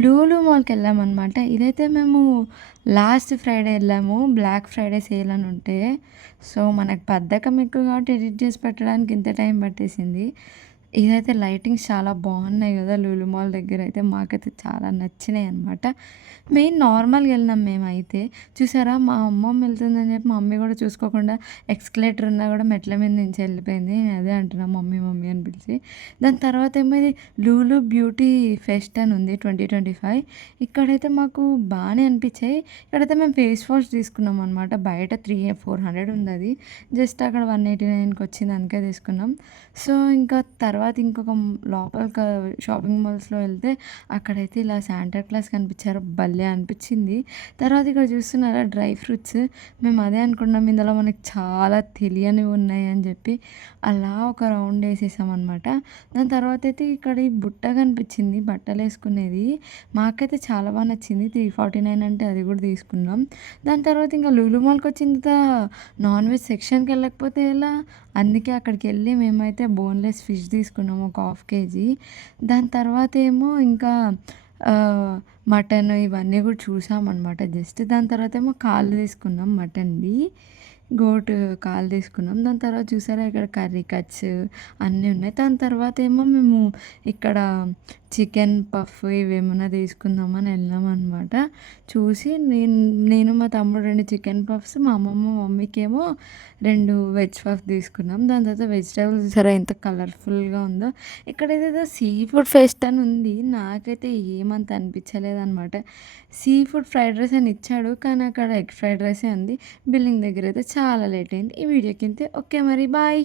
లూలు మాల్‌కెళ్ళామనమాట. ఇదైతే మేము last Friday ఎళ్ళాము. బ్లాక్ ఫ్రైడే సేల్ అని ఉంటే. సో, మనకు బద్ధకం ఎక్కువ కాబట్టి ఎడిట్ చేసి పెట్టడానికి ఇంత టైం పట్టేసింది. ఇదైతే లైటింగ్స్ చాలా బాగున్నాయి గదా! లూలు మాల్ దగ్గరైతే మాకైతే చాలా నచ్చినాయనమాట. మెయిన్ నార్మల్‌గా ఎళ్ళినాం మేమైతే. చూసారా మా అమ్మమ్మ ఎళ్తుందని చెప్పి మా మమ్మీ గూడా చూసుకోకుండా ఎక్స్‌కలేటర్ ఉన్నా గూడా మెట్ల మీద నుంచి ఎళ్ళిపోయింది. నేను అదే అంటున్నా మమ్మీ, మమ్మీ అని పిలిచి. దాని తర్వాతేమో ఇది లూలు బ్యూటీ ఫెస్ట్ అని ఉంది 2025. ఇక్కడైతే మాకు బానే అనిపిచ్చాయి. ఇక్కడైతే మేము ఫేస్ వాష్ తీసుకున్నామనమాట. బయట 400 ఉందది. జస్ట్ అక్కడ 189కి వచ్చింది అందుకే తీసుకున్నాం. సో, ఇంకా తర్వాత ఇంకొక లోపలికి షాపింగ్ మాల్స్‌లో వెళ్తే అక్కడైతే ఇలా శాంటా క్లాస్ కనిపించారు. భలే అనిపించింది. తర్వాత ఇక్కడ చూస్తున్నారా డ్రై ఫ్రూట్స్. మేము అదే అనుకున్నాం ఇందులో మనకి చాలా తెలియనివి ఉన్నాయి అని చెప్పి అలా ఒక రౌండ్ వేసేసామనమాట. దాని తర్వాత అయితే ఇక్కడ ఈ బుట్ట కనిపించింది బట్టలేసుకునేది. మాకైతే చాలా బాగా నచ్చింది. 349 అంటే అది కూడా తీసుకున్నాం. దాని తర్వాత ఇంకా లులు మాల్‌కొచ్చిన తర్వాత నాన్ వెజ్ సెక్షన్‌కి వెళ్ళకపోతే ఎలా? అందుకే అక్కడికెళ్ళి మేమైతే బోన్‌లెస్ ఫిష్ తీసుకున్నాము ఒక హాఫ్ కేజీ. దాని తర్వాతేమో ఇంకా మటన్ ఇవన్నీ కూడా చూసామనమాట జస్ట్. దాని తర్వాతేమో కాళ్ళు తీసుకున్నాం మటన్‌ది. గోటు కాళ్ళు తీసుకున్నాం. దాని తర్వాత చూసారా ఇక్కడ కర్రీ కట్స్ అన్నీ ఉన్నాయి. దాని తర్వాతేమో మేము ఇక్కడ చికెన్ పఫ్ ఇవేమన్నా తీసుకుందామని వెళ్ళామనమాట. చూసి నేను మా తమ్ముడు 2 చికెన్ పఫ్స్, మా అమ్మమ్మ, మమ్మీకేమో 2 వెజ్ పఫ్ తీసుకున్నాం. దాని తర్వాత వెజిటబుల్స్ చూసారా ఎంత కలర్‌ఫుల్‌గా ఉందో. ఇక్కడ ఏదేదో సీ ఫుడ్ ఫెస్ట్ అని ఉంది. నాకైతే ఏమంత అనిపించలేదనమాట. సీ ఫుడ్ ఫ్రైడ్ రైస్ అని ఇచ్చాడు. కానీ అక్కడ ఎగ్ ఫ్రైడ్ రైసే ఉంది. బిల్లింగ్ దగ్గరైతే చాలా లేట్ అయింది. ఈ వీడియోకి ఇంతే. ఓకే మరి బాయ్.